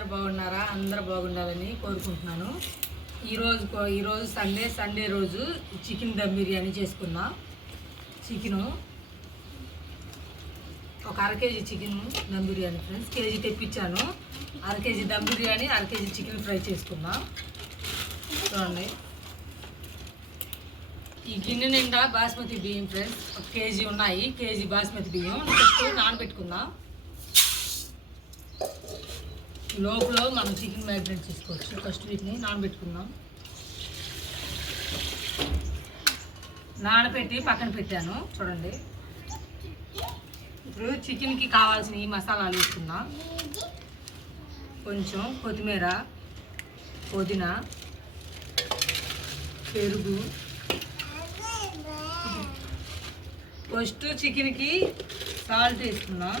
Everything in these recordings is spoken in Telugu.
అందరు బాగున్నారా? అందరు బాగుండాలని కోరుకుంటున్నాను. ఈరోజు సండే రోజు చికెన్ దమ్ బిర్యానీ చేసుకున్నా. చికెను ఒక అరకేజీ chicken dum biryani friends, KG తెప్పించాను. అరకేజీ దమ్ బిర్యానీ, అరకేజీ చికెన్ ఫ్రై చేసుకున్నా. చూడండి, ఈ గిన్నె నిండా బాస్మతి బియ్యం ఫ్రెండ్స్, ఒక కేజీ ఉన్నాయి. కేజీ బాస్మతి బియ్యం ఫస్ట్ నానబెట్టుకుందాం. లోపల మనం చికెన్ మ్యారినేట్ చేసుకోవచ్చు. ఫస్ట్ వీటిని నానబెట్టుకుందాం. నానబెట్టి పక్కన పెట్టాను. చూడండి, ఇప్పుడు చికెన్కి కావాల్సిన ఈ మసాలాలు వేసుకుందాం. కొంచెం కొత్తిమీర, పుదీనా, పెరుగు. ఫస్ట్ చికెన్కి సాల్ట్ వేసుకుందాం.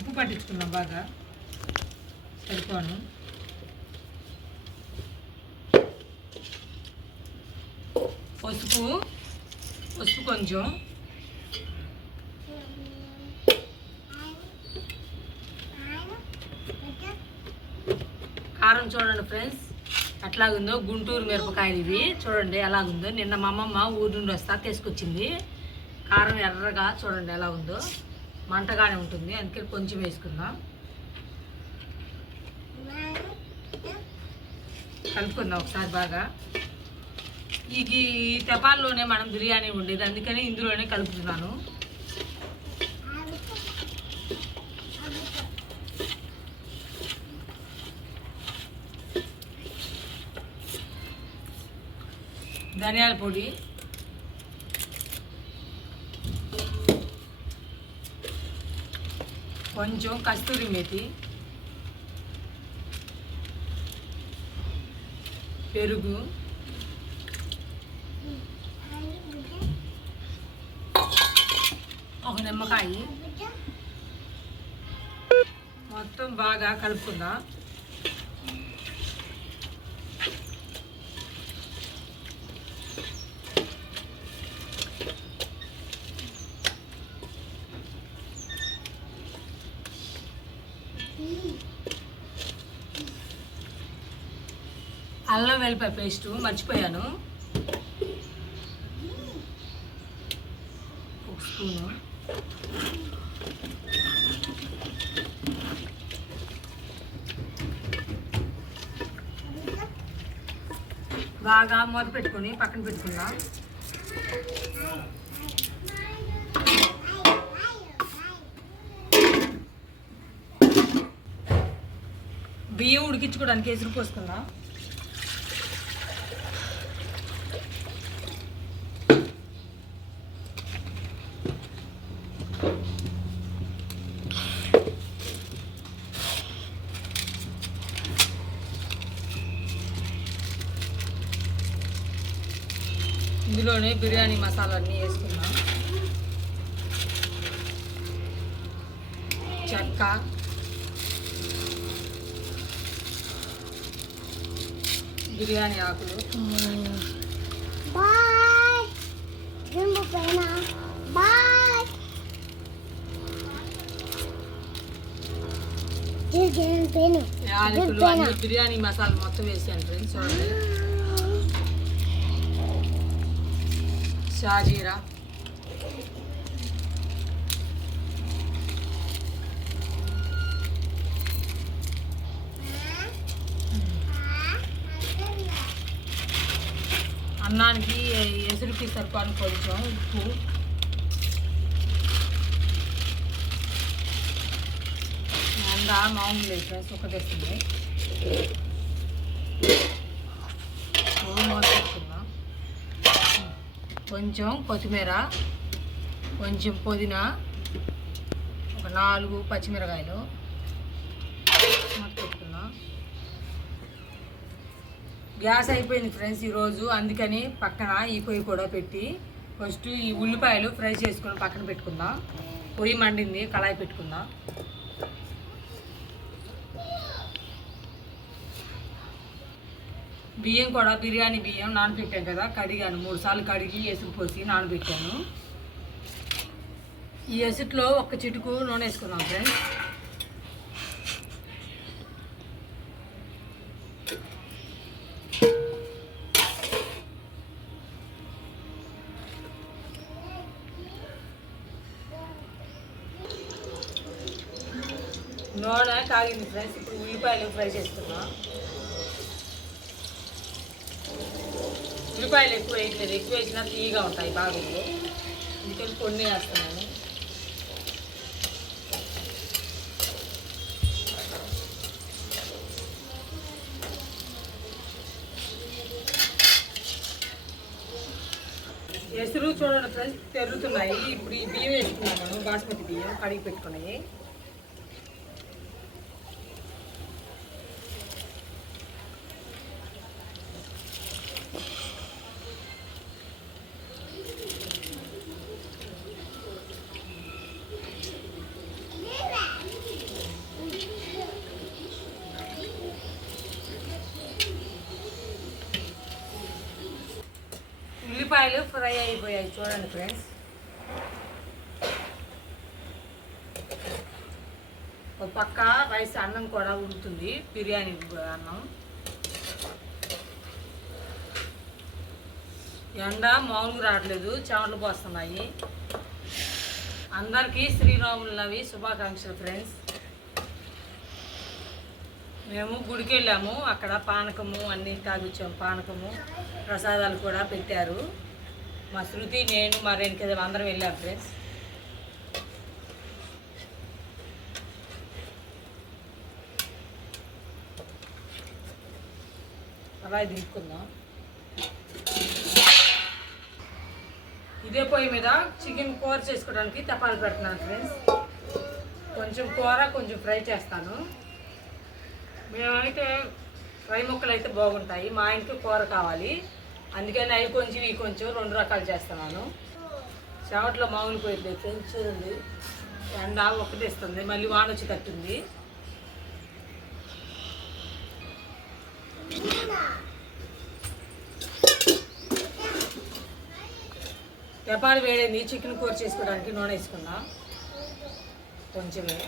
ఉప్పు పట్టించుకుందాం బాగా సరిపోను. పసుపు కొంచెం, కారం చూడండి ఫ్రెండ్స్ ఎట్లాగుందో. గుంటూరు మిరపకాయలు ఇవి చూడండి ఎలాగుందో. నిన్న మా అమ్మమ్మ ఊరి నుండి వస్తా తీసుకొచ్చింది. కారం ఎర్రగా చూడండి ఎలా ఉందో, మంటగానే ఉంటుంది. అందుకే కొంచెం వేసుకుందాం. కలుపుకుందాం ఒకసారి బాగా. ఈ తెపాల్లోనే మనం బిర్యానీ ఉండేది, అందుకని ఇందులోనే కలుపుతున్నాను. ధనియాల పొడి, కొంచెం కస్తూరి మేతి, పెరుగు, ఒక నిమ్మకాయ, మొత్తం బాగా కలుపుకుందాం. అల్లం వెల్లిపాయ పేస్టు మర్చిపోయాను, ఒక స్పూను. బాగా మూత పెట్టుకొని పక్కన పెట్టుకుందాం. బియ్యం ఉడికించుకోవడానికి ఎసురు పోసుకుందాం. ఇందులోనే బిర్యానీ మసాలాన్ని వేసుకున్నాం. చెక్క, బిర్యానీ ఆకులు, యాలకులు, అన్ని బిర్యానీ మసాలా మొత్తం వేసాను ఫ్రెండ్స్. చూడండి, షాజీరా, అన్నానికి ఎసురుకి సరిపోను కొంచెం ఉప్పు, అంద మామూలు ఫ్రెండ్స్ ఒక తెస్తుంది. కొంచెం కొత్తిమీర, కొంచెం పుదీనా, ఒక 4 పచ్చిమిరకాయలు పెట్టుకున్నాం. గ్యాస్ అయిపోయింది ఫ్రెండ్స్ ఈరోజు, అందుకని పక్కన ఈ పొయ్యి కూడా పెట్టి ఫస్ట్ ఈ ఉల్లిపాయలు ఫ్రై చేసుకొని పక్కన పెట్టుకుందాం. పొయ్యి మండింది, కళాయి పెట్టుకుందాం. బియ్యం కూడా బిర్యానీ బియ్యం నానబెట్టాం కదా, కడిగాను. 3 సార్లు కడిగి ఎసురు పోసి నానబెట్టాను. ఈ ఎసుట్లో ఒక చిటుకు నూనె వేసుకున్నాం ఫ్రెండ్స్. నూనె కాగింది ఫ్రెండ్స్. ఇప్పుడు ఉల్లిపాయలు ఫ్రై చేసుకున్నాం. ఉల్లిపాయలు ఎక్కువ వేయట్లేదు, ఎక్కువ వేసినా తీయగా ఉంటాయి బాగుంది. అందుకని కొన్ని వేస్తున్నాను. ఎసురు చూడండి ఫ్రెండ్స్ తెరుతున్నాయి. ఇప్పుడు ఈ బియ్యం వేసుకున్నాను, బాస్మతి బియ్యం కడిగి పెట్టుకున్నాయి. ఉల్లిపాయలు ఫ్రై అయిపోయాయి చూడండి ఫ్రెండ్స్. ఒక పక్క రైస్ అన్నం కూడా ఉడుకుతుంది, బిర్యానీ అన్నం. ఎండ మామూలుగా రావట్లేదు, చెమటలు పోస్తున్నాయి. అందరికీ శ్రీరాములవి శుభాకాంక్షలు ఫ్రెండ్స్. మేము గుడికి వెళ్ళాము, అక్కడ పానకము అన్నీ తాగిచ్చాము. పానకము ప్రసాదాలు కూడా పెట్టారు. మా శృతి, నేను, మా రేణుక అందరం వెళ్ళాం ఫ్రెండ్స్. అలా దింపుకుందాం. ఇదే పొయ్యి మీద చికెన్ కూర చేసుకోవడానికి తపాలు పెడుతున్నాను ఫ్రెండ్స్. కొంచెం కూర కొంచెం ఫ్రై చేస్తాను. మేమైతే ఫ్రై ముక్కలు అయితే బాగుంటాయి, మా ఇంటికి కూర కావాలి. అందుకని అవి కొంచెం ఇవి కొంచెం 2 రకాలు చేస్తున్నాను. చెమటలో మామూలు పోయింది ఫ్రెండ్స్. చూడండి ఎండ ఒకటిస్తుంది, మళ్ళీ వాన వచ్చి తట్టుంది. తెపాలు వేడైంది. చికెన్ కూర చేసుకోవడానికి నూనె వేసుకుందాం కొంచెమే.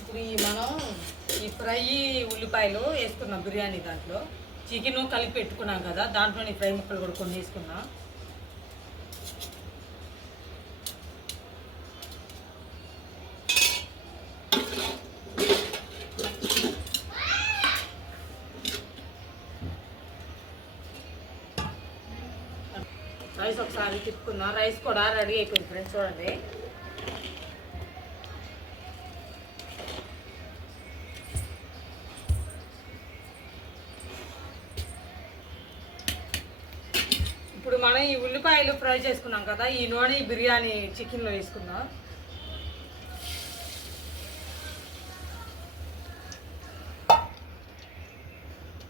ఇప్పుడు మనం ఈ ఫ్రై ఉల్లిపాయలు వేసుకున్నాం బిర్యానీ దాంట్లో. చికెన్ కలిపి పెట్టుకున్నాం కదా, దాంట్లో ఫ్రై ముక్కలు కూడా కొన్ని వేసుకున్నాం. రైస్ ఒకసారి తిప్పుకుందాం. రైస్ కూడా రెడీ అయిపోయింది ఫ్రెండ్స్. చూడండి ఇప్పుడు మనం ఈ ఉల్లిపాయలు ఫ్రై చేసుకున్నాం కదా, ఈ నూనె బిర్యానీ చికెన్లో వేసుకుందాం.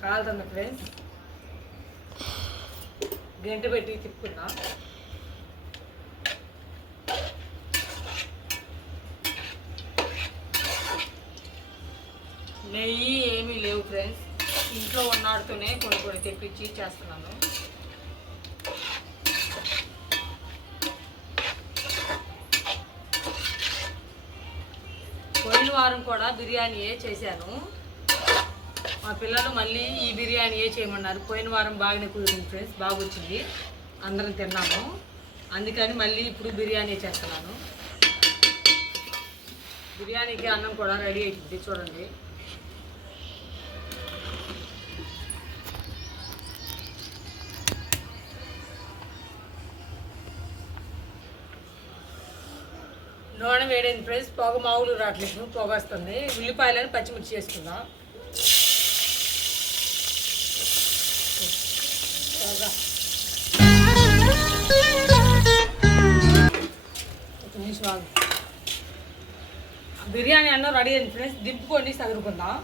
కాలుతుంది ఫ్రెండ్స్, గంట పెట్టి తిప్పుకుందాం. నెయ్యి ఏమీ లేవు ఫ్రెండ్స్, ఇంట్లో ఉన్నాడుతోనే కొన్ని కొన్ని తెప్పించి చేస్తున్నాను. పోయిన వారం కూడా బిర్యానీయే చేశాను. మా పిల్లలు మళ్ళీ ఈ బిర్యానీయే చేయమన్నారు. పోయిన వారం బాగానే కుదిరింది ఫ్రెండ్స్, బాగా వచ్చింది, అందరం తిన్నాము. అందుకని మళ్ళీ ఇప్పుడు బిర్యానీ చేస్తున్నాను. బిర్యానీకి అన్నం కూడా రెడీ అవుతుంది చూడండి. నూనె వేడైంది ఫ్రెండ్స్, పొగ మామూలు రావట్లేదు, పొగ వస్తుంది. ఉల్లిపాయలను పచ్చిమిర్చి చేసుకుందాం. బిర్యానీ అన్నం రెడీ అయింది ఫ్రెండ్స్, దింపుకొని సదురుకుందాం.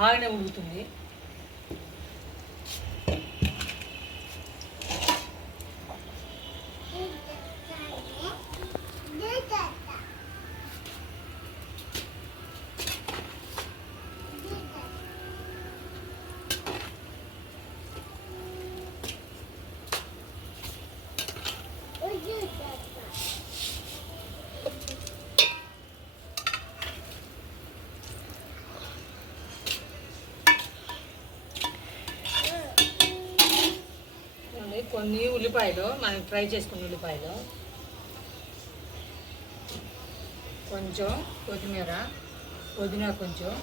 బాగానే ఉడుకుతుంది. కొన్ని ఉల్లిపాయలు మనం ఫ్రై చేసుకున్న ఉల్లిపాయలు కొంచెం కొత్తిమీర, పుదీనా కొంచెం,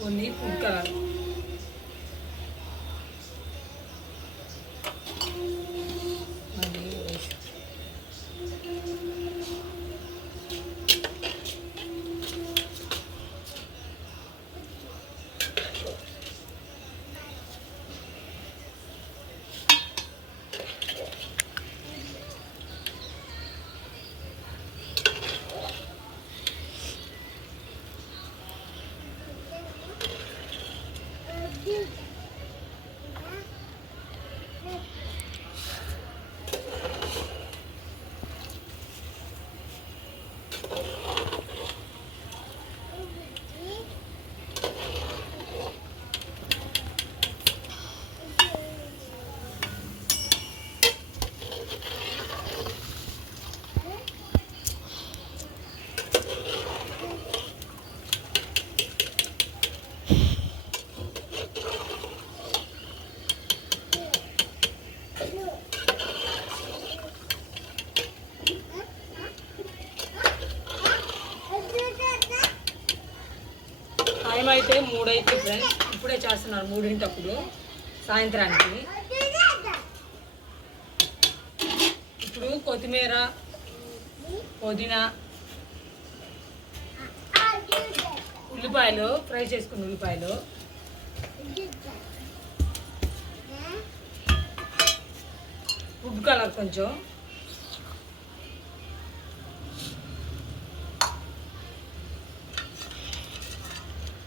కొన్ని ఫుడ్ కలర్. టైం అయితే 3 అయితే ఫ్రెండ్స్, ఇప్పుడే చేస్తున్నారు 3 సాయంత్రానికి. ఇప్పుడు కొత్తిమీర, పుదీనా, ఉల్లిపాయలు ఫ్రై చేసుకున్న ఉల్లిపాయలు, ఫుడ్ కలర్ కొంచెం,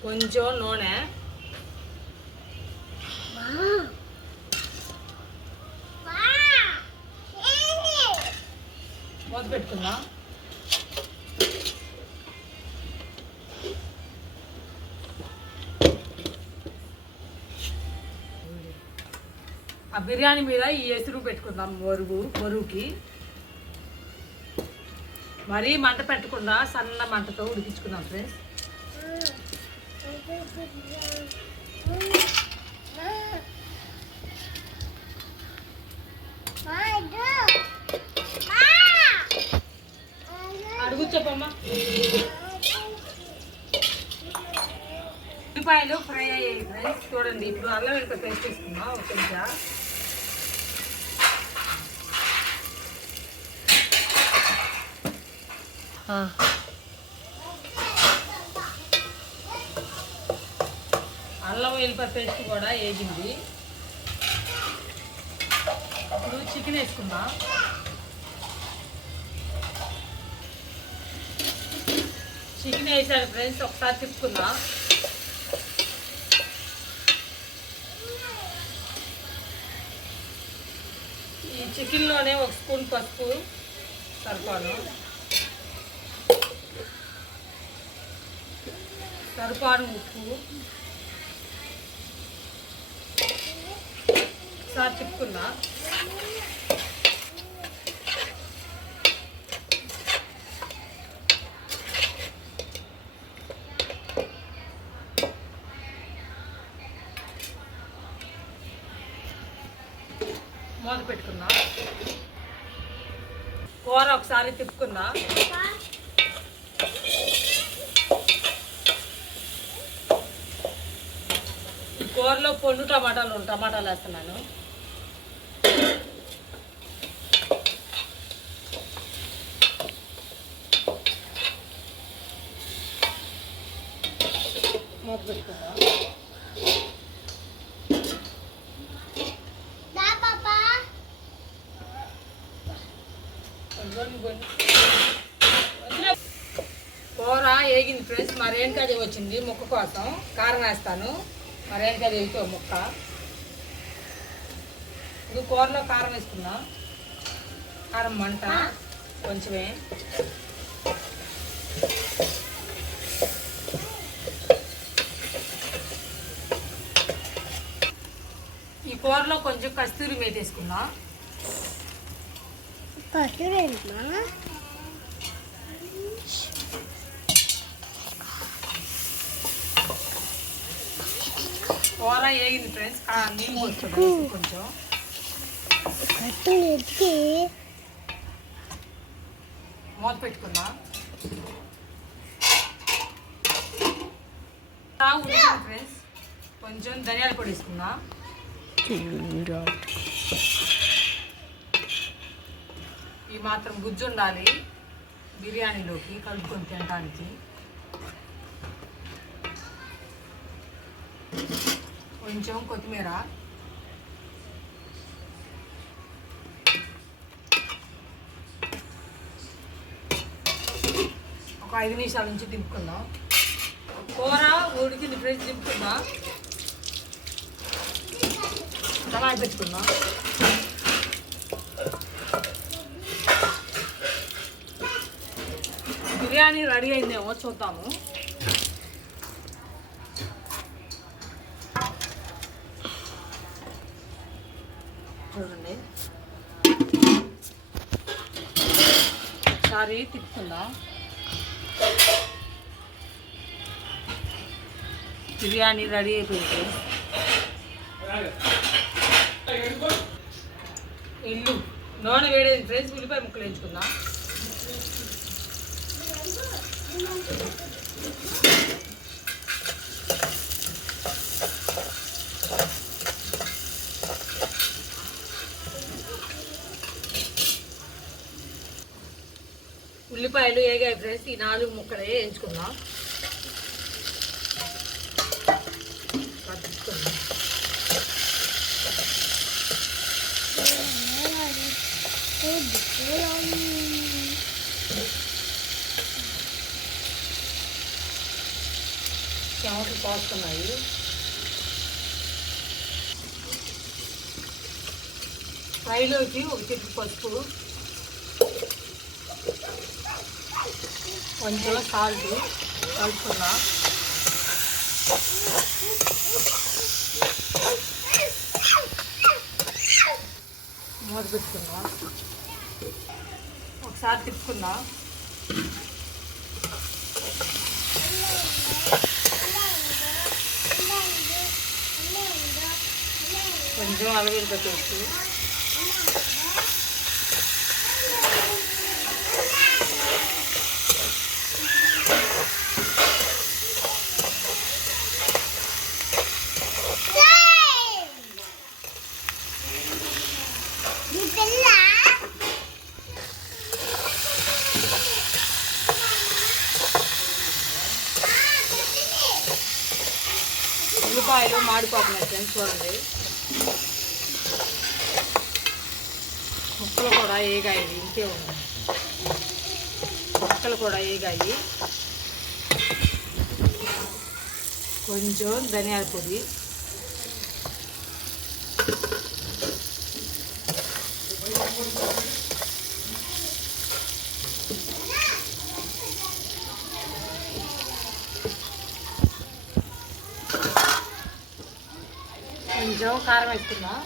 కొంచెం నూనె, మూత పెట్టుకుందాం. ఆ బిర్యానీ మీద ఈ ఎసురు పెట్టుకుందాం. బరువుకి మరీ మంట పెట్టకుండా సన్న మంటతో ఉడికించుకుందాం ఫ్రెండ్స్. అడుగు చెప్పమ్మా. ఉల్లిపాయలు ఫ్రై అయ్యాయి ఫ్రెండ్స్, చూడండి. ఇప్పుడు అల్లం వెల్లుల్లి పేస్ట్ చేసుకుందాం ఒక చెంచా. అల్లం వెల్లుల్లి పేస్ట్ కూడా వేగింది. ఇప్పుడు చికెన్ వేసుకుందాం. చికెన్ వేసాను ఫ్రెండ్స్, ఒకసారి తిప్పుకుందాం. ఈ చికెన్లోనే 1 స్పూన్ పసుపు సరిపాను, ఉప్పు, ఒకసారి తిప్పుకుందాం. మూత పెట్టుకుందాం. కూర ఒకసారి తిప్పుకుందాం. ఈ కూరలో పొన్ను టమాటాలు వేస్తున్నాను. మూత పెట్టుకుందాం. కూర వేగింది ఫ్రెండ్స్. మా రేణుకాది వచ్చింది ముక్క కోసం, కారం వేస్తాను. మా రేణుకాది వేసి ఒక ముక్క. ఇది కూరలో కారం వేసుకుందాం. కారం మంట కొంచెమే. ఈ కూరలో కొంచెం కస్తూరి మేతి వేసుకుందాం. కూర వేగింది ఫ్రెండ్స్, నీళ్ళు పోసుకుంటాం కొంచెం. మూత పెట్టుకుందాం. ఫ్రెండ్స్ కొంచెం ధనియాల పొడి వేసుకుందాం. ఈ మాత్రం గుజ్జు ఉండాలి బిర్యానీలోకి కలుపుకొని తినడానికి. కొంచెం కొత్తిమీర, ఒక 5 నిమిషాల నుంచి దింపుకుందాం. కూర ఉడికింది ఫ్రెండ్స్, దింపుకుందాం. కళాయి పెట్టుకుందాం. బిర్యానీ రెడీ అయిందేమో చూద్దాము. చూడండి ఒకసారి తిప్పుకుందాం. బిర్యానీ రెడీ అయిపోయింది. ఇల్లు నూనె వేడేది ఫ్రెండ్స్, ఉల్లిపాయ ముక్కలు వేయించుకుందాం. ఉల్లిపాయలు ఏగాయి ఫ్రెండ్స్, ఈ 4 ముక్కలే వేయించుకుందాం. చెమటలు పోస్తున్నాయి. ఫ్రైలోకి 1 చిటికెడు పసుపు, కొంచెం సాల్ట్ కలుపుకుందాం. మూత పెట్టుకుందాం. ఒకసారి తిప్పుకుందాం. కొంచెం అలవేలు పేస్ట్, ఉల్లిపాయలు మాడిపోతున్నాయి ఫ్రెండ్స్ చూడండి. ముక్కలు కూడా ఏగాయి, ఇంకే ఉన్నాయి. ముక్కలు కూడా ఏగాయి. కొంచెం ధనియాల పొడి, కొంచెం కారం వేసుకుందాం.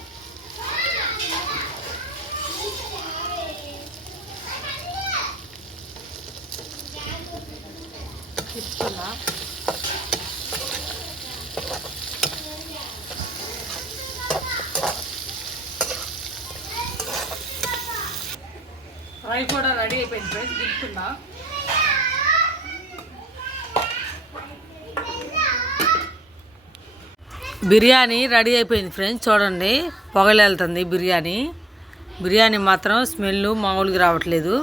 తిప్పుకుందాం. ఫ్రై కూడా రెడీ అయిపోయింది ఫ్రెండ్స్, తిప్పుకుందాం. బిర్యానీ రెడీ అయిపోయింది ఫ్రెండ్స్ చూడండి. పొగలు వెళ్తుంది బిర్యానీ. బిర్యానీ మాత్రం స్మెల్ మామూలుగా రావట్లేదు.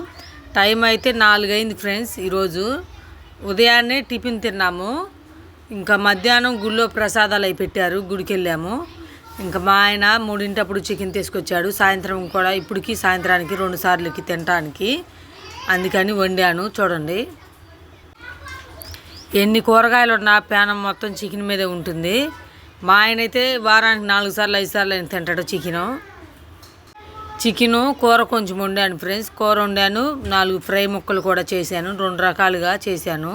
టైం అయితే 4 అయింది ఫ్రెండ్స్. ఈరోజు ఉదయాన్నే టిఫిన్ తిన్నాము. ఇంకా మధ్యాహ్నం గుళ్ళో ప్రసాదాలు అవి పెట్టారు, గుడికి వెళ్ళాము. ఇంకా మా ఆయన 3 చికెన్ తీసుకొచ్చాడు. సాయంత్రం కూడా ఇప్పటికి సాయంత్రానికి 2 సార్లకి తినడానికి, అందుకని వండాను. చూడండి ఎన్ని కూరగాయలు ఉన్నా ప్యానం మొత్తం చికెన్ మీదే ఉంటుంది. మా ఆయన అయితే వారానికి 4 సార్లు 5 సార్లు అయినా తింటాడు చికెను. కూర కొంచెం వండాను ఫ్రెండ్స్. కూర వండాను, 4 ఫ్రై ముక్కలు కూడా చేశాను. 2 రకాలుగా చేశాను.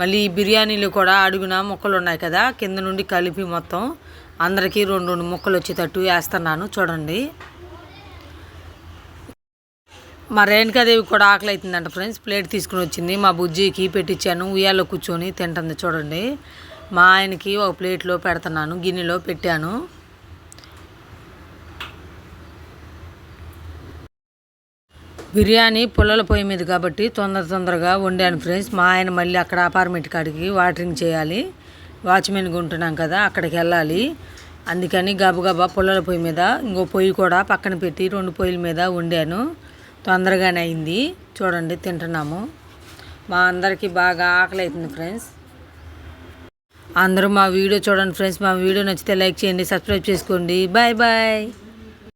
మళ్ళీ ఈ బిర్యానీలు కూడా అడుగున ముక్కలు ఉన్నాయి కదా, కింద నుండి కలిపి మొత్తం అందరికీ 2 ముక్కలు వచ్చేటట్టు వేస్తున్నాను. చూడండి మా రేణుకాదేవి కూడా ఆకలి అవుతుందంట ఫ్రెండ్స్. ప్లేట్ తీసుకుని వచ్చింది. మా బుజ్జికి పెట్టించాను, ఉయ్యాలో కూర్చొని తింటుంది. చూడండి మా ఆయనకి ఒక ప్లేట్లో పెడుతున్నాను, గిన్నెలో పెట్టాను. బిర్యానీ పుల్లల పొయ్యి మీద కాబట్టి తొందరగా వండాను ఫ్రెండ్స్. మా ఆయన మళ్ళీ అక్కడ అపార్ట్మెంట్ కాడికి వాటరింగ్ చేయాలి, వాచ్మెన్గా ఉంటున్నాం కదా, అక్కడికి వెళ్ళాలి. అందుకని గబగబా పుల్లల పొయ్యి మీద ఇంకో పొయ్యి కూడా పక్కన పెట్టి 2 పొయ్యిల మీద వండాను. తొందరగానే అయింది. చూడండి తింటున్నాము. మా అందరికీ బాగా ఆకలి అవుతుంది ఫ్రెండ్స్. అందరూ మా వీడియో చూడండి ఫ్రెండ్స్. మా వీడియో నచ్చితే లైక్ చేయండి, సబ్స్క్రైబ్ చేసుకోండి. Bye bye.